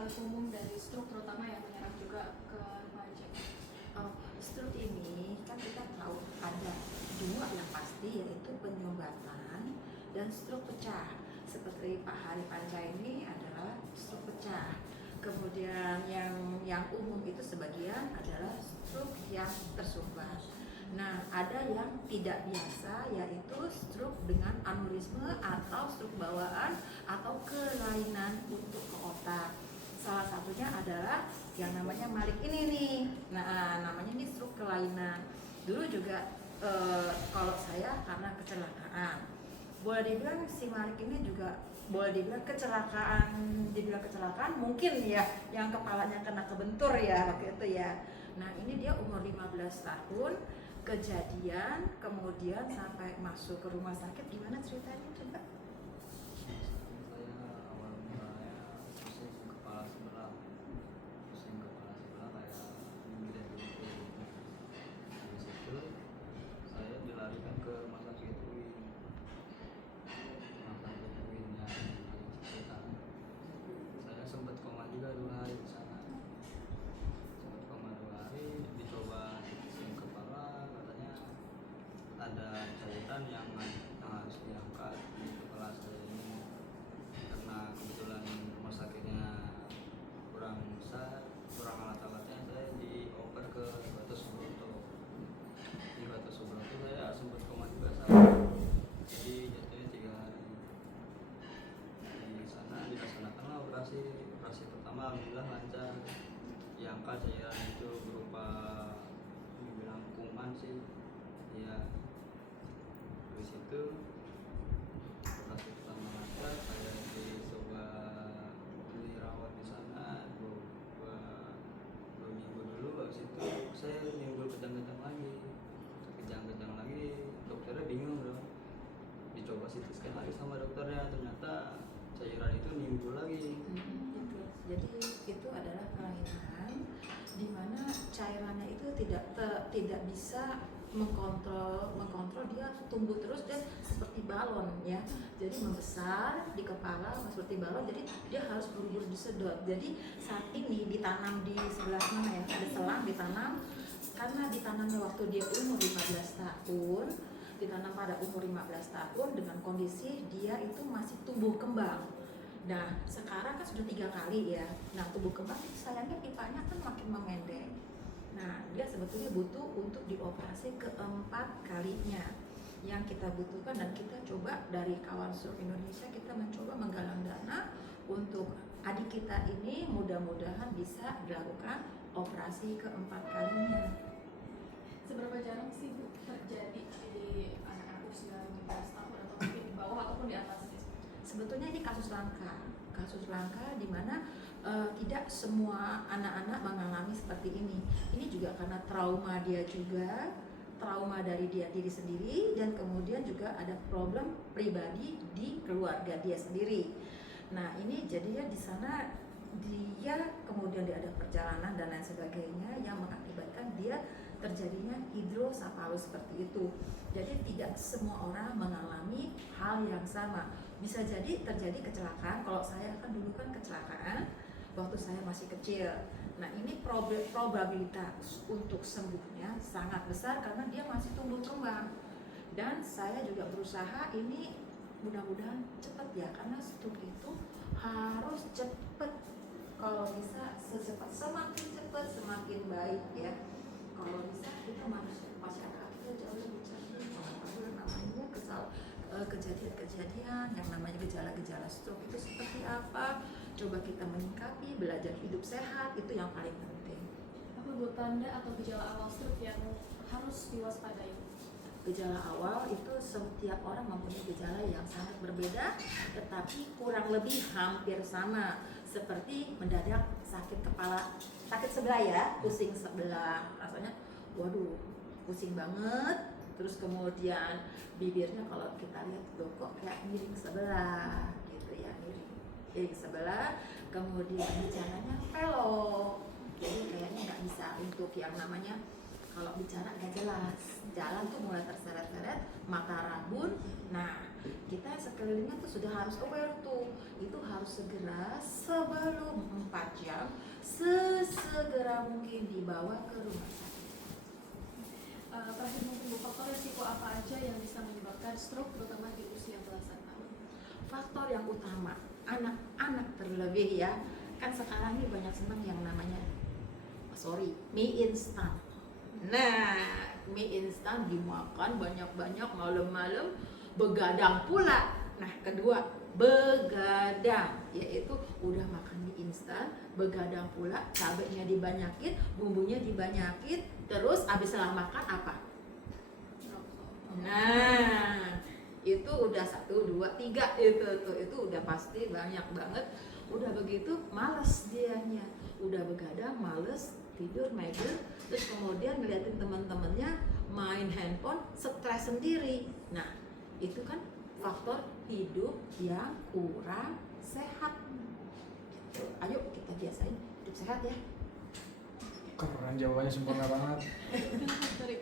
paling umum dari stroke, terutama yang menyerang juga ke remaja? Stroke ini kan kita tahu ada dua yang pasti, yaitu penyumbatan dan stroke pecah. Seperti Pak Hari Panca ini adalah stroke pecah. Kemudian yang umum itu sebagian adalah stroke yang tersumbat. Nah, ada yang tidak biasa, yaitu stroke dengan aneurisme atau stroke bawaan atau kelainan untuk ke otak. Salah satunya adalah yang namanya Malik ini nih. Nah, namanya ini stroke kelainan. Dulu juga kalau saya karena kecelakaan. Boleh dibilang si Malik ini juga boleh dibilang kecelakaan mungkin ya, yang kepalanya kena kebentur ya waktu itu ya. Nah, ini dia umur 15 tahun kejadian, kemudian sampai masuk ke rumah sakit. Gimana ceritanya coba? Saya awal mulanya pusing kepala sebelah kayak gede gitu. Habis itu saya dilarikan ke rumah sakit UIN yang di Ciputat. Saya sempat koma juga 2 hari di sana. Sempat koma 2 hari, dicoba pusing kepala, katanya ada cairan yang harus diangkat di kepala saya ini, karena kebetulan rumah sakitnya kurang besar, kurang alat-alatnya. Saya dioper ke Gatot Subroto. Di Gatot Subroto saya sempat koma juga sama, jadi jatuhnya 3 hari. Di sana dilaksanakanlah operasi pertama, alhamdulillah lancar. Diangkat cairan itu berupa dibilang kuman sih ya. Habis itu operasi pertama lancar, saya dicoba dirawat di sana 2 minggu dulu. Habis itu saya nimbul kejang-kejang lagi, dokternya bingung dong. Dicoba CT scan lagi sama dokternya, ternyata cairan itu nimbul lagi. Jadi itu adalah kelainan di mana cairannya itu tidak bisa mengkontrol dia tumbuh terus, dan seperti balon ya, jadi membesar di kepala seperti balon, jadi dia harus buru-buru disedot. Jadi saat ini ditanam di sebelah mana ya, ada selang ditanam, karena ditanamnya waktu dia umur 15 tahun, ditanam pada umur 15 tahun dengan kondisi dia itu masih tumbuh kembang. Nah, sekarang kan sudah 3 kali ya. Nah, tumbuh kembang itu sayangnya pipanya kan makin memendek. Nah, dia sebetulnya butuh untuk dioperasi keempat kalinya. Yang kita butuhkan, dan kita coba dari kawan Stroke Indonesia, kita mencoba menggalang dana untuk adik kita ini, mudah-mudahan bisa dilakukan operasi keempat kalinya. Seberapa jarang sih Bu terjadi di anak-anak usia 15 tahun atau mungkin di bawah ataupun di atasnya? Sebetulnya ini kasus langka di mana tidak semua anak-anak mengalami seperti ini. Ini juga karena trauma dia juga, trauma dari diri sendiri, dan kemudian juga ada problem pribadi di keluarga dia sendiri. Nah, ini jadinya di sana dia kemudian dia ada perjalanan dan lain sebagainya yang mengakibatkan dia terjadinya hidrosapalus seperti itu. Jadi tidak semua orang mengalami hal yang sama. Bisa jadi terjadi kecelakaan. Kalau saya kan dulu kan kecelakaan waktu saya masih kecil. Nah, ini probabilitas untuk sembuhnya sangat besar karena dia masih tumbuh kembang. Dan saya juga berusaha ini mudah-mudahan cepat ya, karena stroke itu harus cepat. Kalau bisa secepat, semakin cepat semakin baik ya. Kalau bisa kita masyarakat kita jauh lebih cerdas. Namanya kejadian-kejadian yang namanya gejala-gejala stroke itu seperti apa, coba kita menyikapi, belajar hidup sehat, itu yang paling penting. Apa Bu tanda atau gejala awal stroke yang harus diwaspadai? Gejala awal itu setiap orang mempunyai gejala yang sangat berbeda, tetapi kurang lebih hampir sama. Seperti mendadak sakit kepala, sakit sebelah ya, pusing sebelah, rasanya waduh pusing banget. Terus kemudian bibirnya kalau kita lihat tuh kok kayak miring sebelah gitu ya, miring sebelah. Kemudian bicaranya pelok, jadi kayaknya nggak bisa untuk yang namanya kalau bicara nggak jelas, jalan tuh mulai terseret-seret, mata rabun. Nah, kita sekelilingnya tuh sudah harus aware tuh, itu harus segera sebelum 4 segera mungkin dibawa ke rumah sakit. Terakhir mungkin Bu, faktor resiko apa aja yang bisa menyebabkan stroke terutama di usia belasan tahun? Faktor yang utama, anak-anak terlebih ya, kan sekarang ini banyak senang yang namanya mie instan. Nah, mie instan dimakan banyak-banyak malam-malam, begadang pula. Nah, kedua, begadang, yaitu udah makan mie instan, begadang pula, cabenya dibanyakin, bumbunya dibanyakin, terus habis setelah makan apa? Nah, itu udah 1, 2, 3 itu udah pasti banyak banget. Udah begitu males dianya, udah begadang, males, tidur, mager, terus kemudian ngeliatin teman-temannya main handphone, stres sendiri. Nah, itu kan faktor hidup yang kurang sehat. Gitu. Ayo kita biasain hidup sehat ya. Keren, jawabannya sempurna banget. Dari